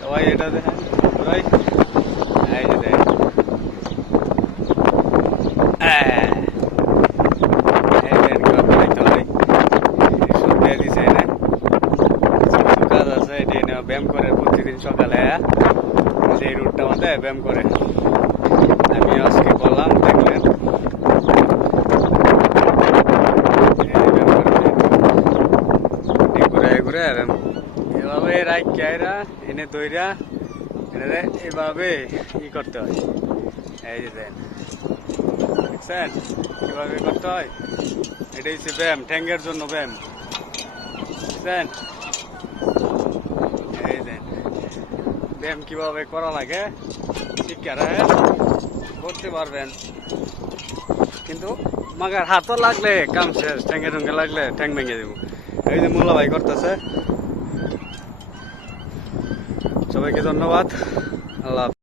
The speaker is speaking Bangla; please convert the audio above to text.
সবাই এটা দেখেন ভাই, এই যে দেখেন এই দেখেন কিভাবে রাখতে হয়। সব দিয়ে দিছে এনে, কিছু কাজ আছে এটি এনে ব্যায়াম করে প্রতিদিন সকালে যে রুটটা মধ্যে ব্যায়াম করে। আমি আজকে করলাম, দেখলেন ঘুরে ঘুরে এভাবে রাইকা এনে দইরা এনে এভাবে ই করতে হয়। এই যে দেখছেন কিভাবে করতে হয়, এটাই হচ্ছে ব্যায়াম, ঠ্যাঙ্গের জন্য ব্যায়াম, বুঝছেন? এই যে ব্যায়াম কিভাবে করা লাগে শিক্ষা করতে পারবেন, কিন্তু মাগার হাতও লাগলে কাম শেষ, ঠ্যাঙ্গে টুঙ্গে লাগলে ঠ্যাং ভেঙে দেবো। এই যে মোল্লা ভাই করতেছে। সবাইকে ধন্যবাদ। আল্লাহ।